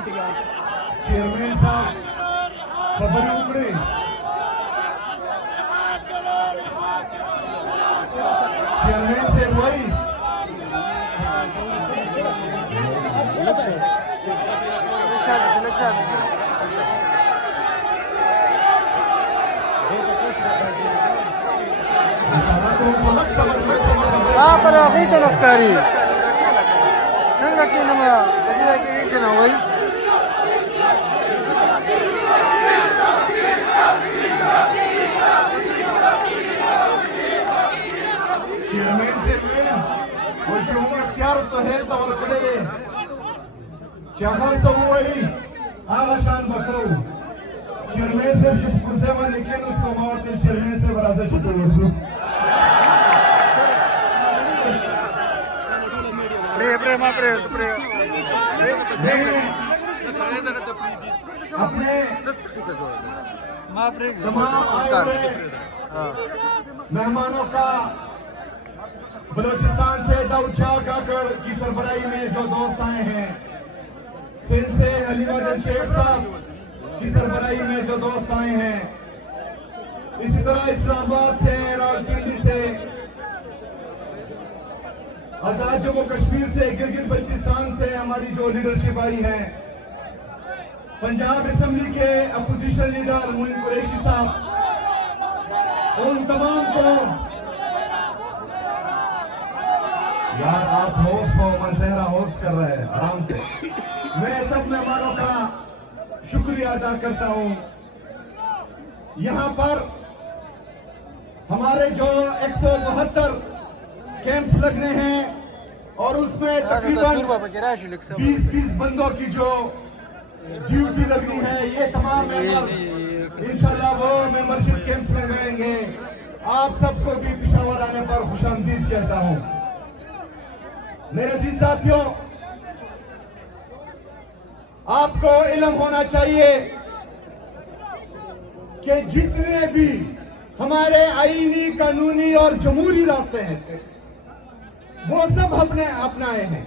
Chairman साहब खबर उगड़े chairman से वही para kita nafkari sanga kinama kadila kita na wai chairman से वो जो अख्तियार सोहेल तवर कड़े जहां से वही आवाशान बकरो चेयरमैन से जब कुर्से में लेकिन उसको मारते चेयरमैन से बराबर छुट्टी वर्षों अपने तमाम मेहमानों का बलूचिस्तान से दाऊद शाह काकर की सरबराही में जो दोस्त आए हैं, सिंध से अलीवदीन शेख साहब की सरबराही में जो दोस्त आए हैं, इसी तरह इस्लामाबाद से रावलपिंडी से आजाद जम्मू कश्मीर से गिलगित बल्तिस्तान से हमारी जो लीडरशिप आई है, पंजाब असेंबली के अपोजिशन लीडर मोइन कुरैशी साहब, उन तमाम को यार आप होस्ट हो मनसेहरा होस्ट कर रहे हैं आराम से मैं सब मेहमानों का शुक्रिया अदा करता हूं। यहां पर हमारे जो 172 कैंप्स लगने हैं और उसमें तकरीबन 20 बंदों की जो ड्यूटी लगनी है, ये तमाम मेंबर्स इंशाल्लाह वो मेंबरशिप कैंप्स लगाएंगे। आप सबको भी पेशावर आने पर खुशामदीद कहता हूं। मेरे अजीज साथियों, आपको इल्म होना चाहिए कि जितने भी हमारे आईनी, कानूनी और जमहूरी रास्ते हैं वो सब हमने अपनाए हैं।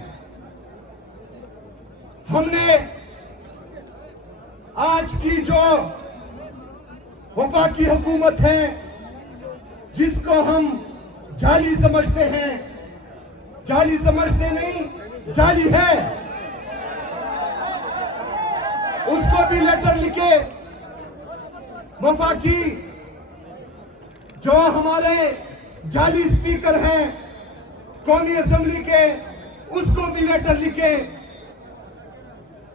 हमने आज की जो वफाकी हुकूमत है, जिसको हम जाली समझते हैं, जाली समझते नहीं, जाली है, उसको भी लेटर लिखे। वफाकी जो हमारे जाली स्पीकर हैं कौमी असेंबली के, उसको भी लेटर लिखे।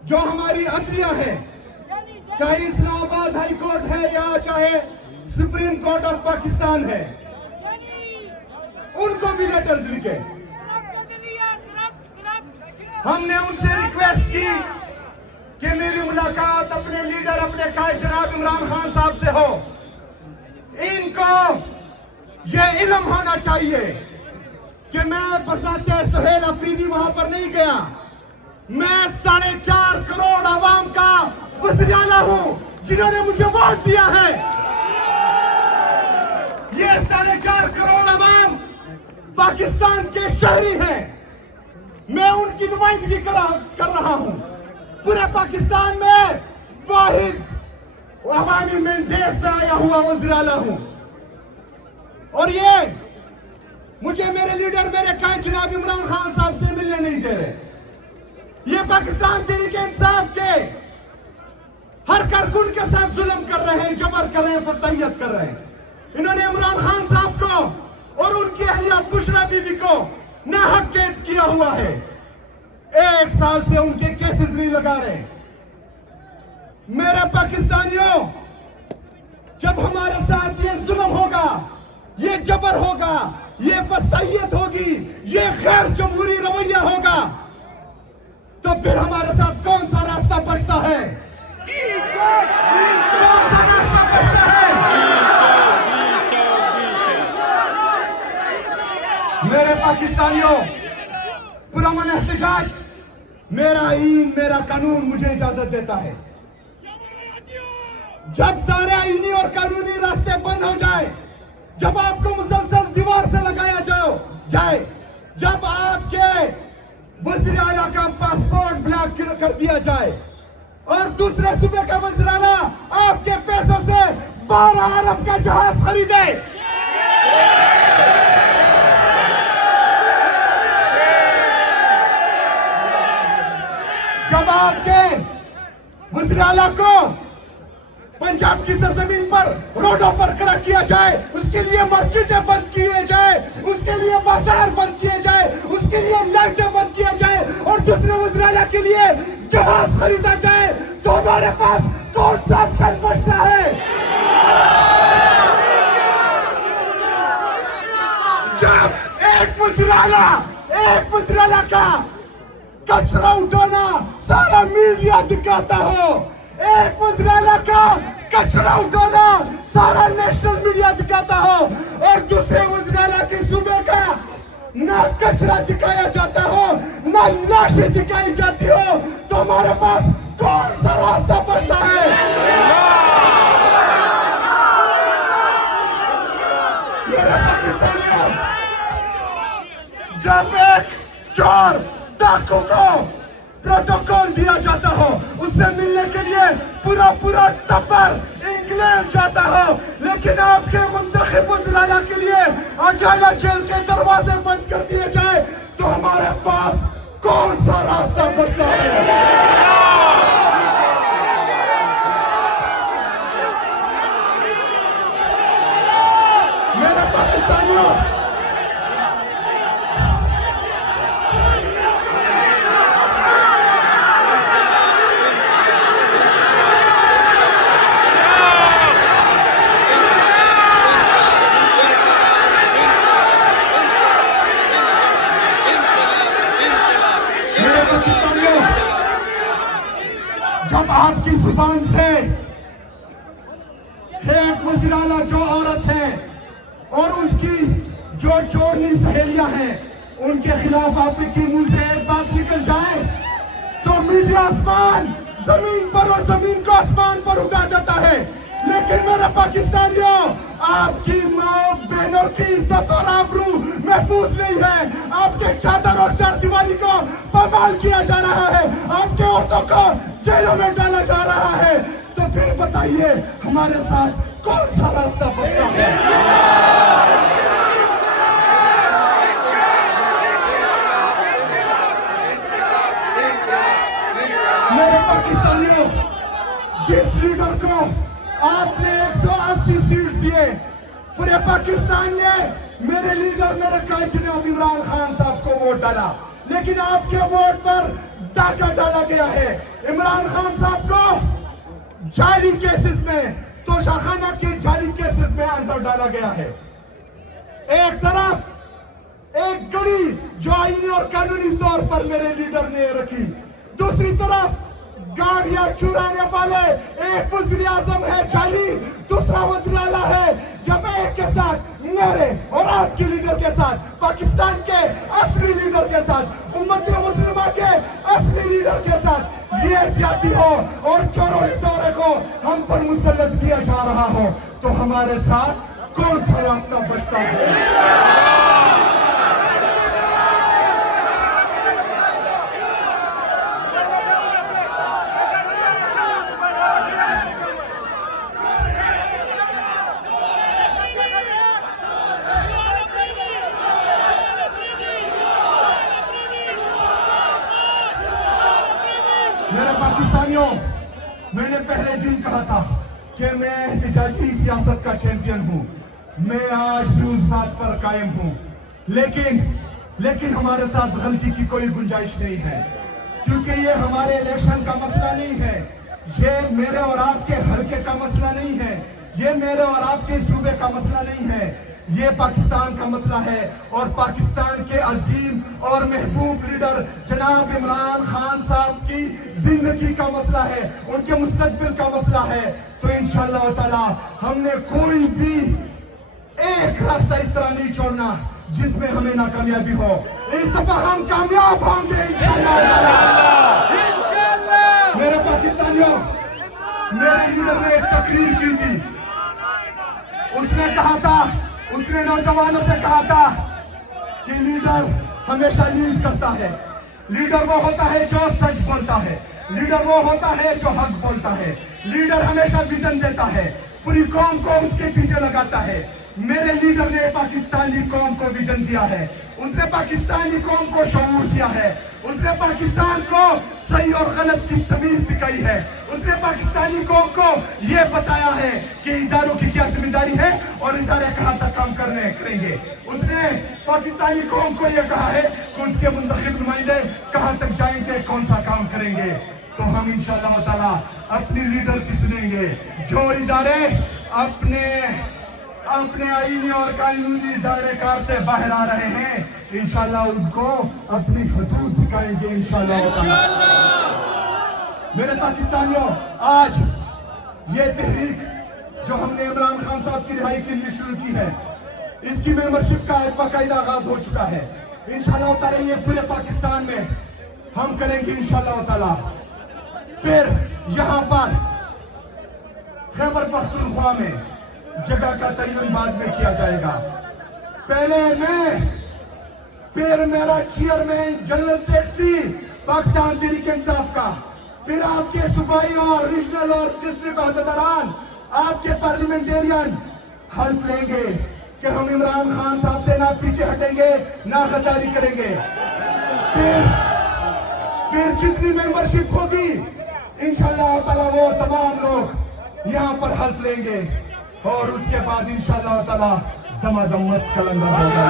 जो हमारी अदलिया है, चाहे इस्लामाबाद हाई कोर्ट है या चाहे सुप्रीम कोर्ट ऑफ पाकिस्तान है, उनको भी लेटर्स लिखे। हमने उनसे रिक्वेस्ट की कि मेरी मुलाकात अपने लीडर, अपने कायद जनाब इमरान खान साहब से हो। इनको ये इल्म होना चाहिए कि मैं बसाते सुहेल अफरीदी वहां पर नहीं गया। मैं 4.5 करोड़ आवाम का वज़ीर-ए-आला हूं, जिन्होंने मुझे वोट दिया है। ये 4.5 करोड़ आवाम पाकिस्तान के शहरी हैं। मैं उनकी नुमाइंदगी कर रहा हूं। पूरे पाकिस्तान में वाहिद अवामी मैंडेट से आया हुआ वज़ीर-ए-आला हूं। और ये मुझे मेरे लीडर, मेरे कायद जनाब इमरान खान साहब से मिलने नहीं दे रहे। ये पाकिस्तान तहरीक-ए-इंसाफ के हर कारकुन के साथ जुल्म कर रहे हैं, जबर कर रहे हैं, फसाइयत कर रहे हैं। इन्होंने इमरान खान साहब को और उनकी अहलिया बुशरा बीबी को नाहक कैद किया हुआ है। 1 साल से उनके केसेस नहीं लगा रहे। मेरे पाकिस्तानियों, जब हमारे साथ ये जुल्म होगा, ये जबर होगा, ये फसाइयत होगी, ये गैर जमहूरी रवैया होगा, तो फिर हमारे साथ कौन सा रास्ता बचता है? कौन सा रास्ता बचता है? मेरे पाकिस्तानियों, पुरअमन एहतजाज मेरा आईन, मेरा कानून मुझे इजाजत देता है। जब सारे आईनी और कानूनी रास्ते बंद हो जाए, जब आपको मुसलसल दीवार से लगाया जाए, जब आपके वज़ीर-ए-आला का पासपोर्ट ब्लॉक कर दिया जाए, اور دوسرے صوبے کا وزیر اعلیٰ آپ کے پیسوں سے 12 ارب کا جہاز خریدے. جب آپ کے وزیر اعلیٰ کو پنجاب کی سرزمین پر روڈوں پر کھڑا کیا جائے, اس کے لیے مارکیٹیں بند کیے جائے, اس کے لیے بازار بند کیے جائے, اس کے لیے لائٹیں بند کیا جائے, اور دوسرے وزیر اعلیٰ کے لیے جہاز خریدا جائے, تو ہمارے پاس کون سا آپشن بچتا ہے؟ جب ایک وزیر اعلیٰ کا کچرا اٹھانا سارا میڈیا دکھاتا ہو, ایک وزیر اعلیٰ کا کچرا اٹھانا سارا نیشنل میڈیا دکھاتا ہو, اور دوسرے وزیر اعلیٰ کے صوبے کا نہ کچرا دکھایا جاتا ہو, نہ لاشیں دکھائی جاتی ہو, تو ہمارے پاس کون سا راستہ بچتا ہے؟ میرے پاکستانیوں, جب ایک چور ڈاکو کو پروٹوکول دیا جاتا ہو, اس سے ملنے کے لیے پورا ٹبر انگلینڈ جاتا ہو, لیکن آپ کے منتخب وزیر اعلیٰ کے لیے اٹھارہ جیل کے دروازے بند کر دیے جائے, تو ہمارے پاس کون سا راستہ بچتا ہے؟ میرے پاکستانیوں, جب آپ کی زبان سے ایک وزیر اعلیٰ جو عورت ہے اور اس کی جو چورنی سہیلیاں ہیں, ان کے خلاف آپ کے منہ سے ایک بات نکل جائے, تو میڈیا آسمان زمین پر اور زمین کو آسمان پر اٹھا دیتا ہے. لیکن میرے پاکستانیوں, آپ کی ماں بہنوں کی عزت اور آبرو محفوظ نہیں ہے, آپ کے چادر اور چار دیواری کو پامال کیا جا رہا ہے, آپ کے عورتوں کو جیلوں میں ڈالا جا رہا ہے, تو پھر بتائیے ہمارے ساتھ کون سا راستہ بچتا ہے؟ میرے پاکستانیوں, جس لیڈر کو آپ نے 180 سیٹس دیے, پورے پاکستان نے میرے لیڈر میرے قائد جناب عمران خان صاحب کو ووٹ ڈالا, لیکن آپ کے ووٹ پر ڈاکہ ڈالا گیا ہے. عمران خان صاحب کو جعلی کیسز میں, توشاخانہ کے جعلی کیسز میں اندر ڈالا گیا ہے. ایک طرف ایک گڑی جو آئینی اور قانونی طور پر میرے لیڈر نے رکھی, دوسری طرف گاڑیاں چرانے والے ایک وزیر اعظم ہے جعلی, دوسرا وزیر اعلیٰ ہے. جب ایک کے ساتھ میرے اور آپ کے لیڈر کے ساتھ, پاکستان کے اصلی لیڈر کے ساتھ, امت مسلمہ کے اصلی لیڈر کے ساتھ یہ زیادتی ہو اور چوروں چورے کو ہم پر مسلط کیا جا رہا ہو, تو ہمارے ساتھ کون سا راستہ بچتا ہے؟ میرے پاکستانیوں, میں نے پہلے دن کہا تھا کہ میں احتجاجی سیاست کا چیمپئن ہوں, میں آج بھی اس بات پر قائم ہوں, لیکن ہمارے ساتھ غلطی کی کوئی گنجائش نہیں ہے, کیونکہ یہ ہمارے الیکشن کا مسئلہ نہیں ہے, یہ میرے اور آپ کے حلقے کا مسئلہ نہیں ہے, یہ میرے اور آپ کے صوبے کا مسئلہ نہیں ہے, یہ پاکستان کا مسئلہ ہے, اور پاکستان کے عظیم اور محبوب لیڈر جناب عمران خان صاحب کی زندگی کا مسئلہ ہے, ان کے مستقبل کا مسئلہ ہے. تو انشاءاللہ تعالی ہم نے کوئی بھی ایک راستہ اس طرح نہیں چھوڑنا جس میں ہمیں ناکامیابی ہو. اس دفعہ ہم کامیاب ہوں گے انشاءاللہ. میرے پاکستانیوں, میرے لیڈر نے ایک تقریر کی تھی, اس نے کہا تھا, اس نے نوجوانوں سے کہا تھا کہ لیڈر ہمیشہ لیڈ کرتا ہے, लीडर वो होता है जो सच बोलता है, लीडर वो होता है जो हक बोलता है, लीडर हमेशा विजन देता है, पूरी कौम को उसके पीछे लगाता है। मेरे लीडर ने पाकिस्तानी कौम को विजन दिया है, उसने पाकिस्तानी कौम को शऊर दिया है, उसने पाकिस्तान को सही और गलत की तमीज सिखाई है, उसने पाकिस्तानी कौम को ये बताया है कि इदारों की क्या जिम्मेदारी है और इदारे कहां तक काम करेंगे। उसने पाकिस्तानी कौम को ये कहा है कि उसके मुंतखब नुमाइंदे कहां तक जाएंगे, कौन सा काम करेंगे। तो हम इंशाअल्लाह ताला अपनी लीडर की सुनेंगे। जो इदारे अपने आईनी और कानूनी दायरे कार से बाहर आ रहे हैं, इंशाअल्लाह उनको अपनी हदूद दिखाएंगे इंशाअल्लाह ताला। मेरे पाकिस्तानियों, आज ये तहरीक जो हमने इमरान खान साहब की रिहाई के लिए शुरू की है, इसकी मेंबरशिप का एक बाकायदा आगाज हो चुका है। इंशाअल्लाह ताला ये पूरे पाकिस्तान में हम करेंगे इंशाअल्लाह ताला। फिर यहाँ पर खैबर पख्तूनख्वा में जगह का तयन बाद में किया जाएगा। पहले मैं, फिर मेरा chairman general secretary Pakistan Tehreek Insaf का, फिर आपके सूबाई और रीजनल और डिस्ट्रिक्ट अहदेदारान, आपके पार्लियामेंटेरियन हल्फ लेंगे कि हम इमरान खान साहब से ना पीछे हटेंगे ना गद्दारी करेंगे। फिर जितनी मेंबरशिप होगी इंशाअल्लाह ताला वो तमाम लोग यहाँ पर हल्फ लेंगे और उसके बाद इंशाअल्लाह ताला दमादम मस्त कलंदर होगा।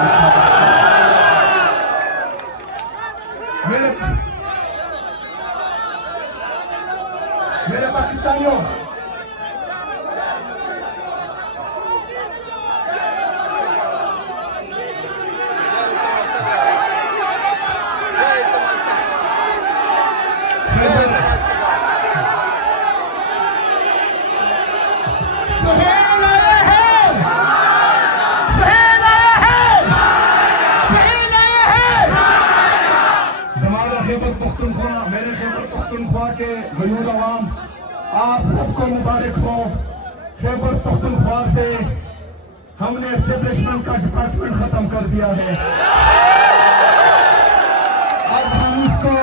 मेरे पाकिस्तानियों, मेरे खैबर पख्तूनख्वा के गयूर अवाम, आप सबको मुबारक हो। खैबर पख्तूनख्वा से हमने एस्टेब्लिशमेंट का डिपार्टमेंट खत्म कर दिया है। अब हम उसको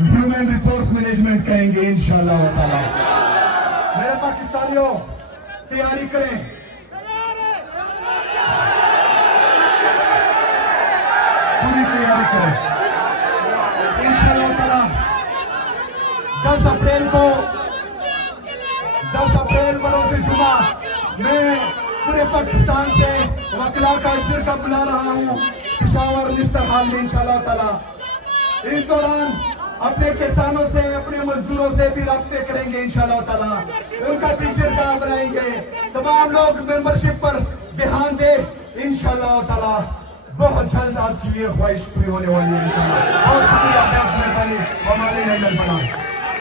ह्यूमन रिसोर्स मैनेजमेंट कहेंगे इंशाअल्लाह ताला। मेरे पाकिस्तानियों, तैयारी करें, पूरी तैयारी करें। इंशाअल्लाह ताला 10 अप्रैल बरोज़ जुमा मैं पूरे पाकिस्तान से वकला का जिरका बुला रहा हूँ पेशावर मिस्टर हाल में इंशाअल्लाह ताला। इस दौरान अपने किसानों से, अपने मजदूरों से भी राब्ते करेंगे इंशाअल्लाह ताला, उनका भी जिरका बनाएंगे। तमाम लोग मेंबरशिप पर ध्यान दे इंशाअल्लाह ताला। बहुत जल्द आपकी ये ख्वाहिश पूरी होने वाली है। बहुत शुक्रिया, हमारे नहीं बना।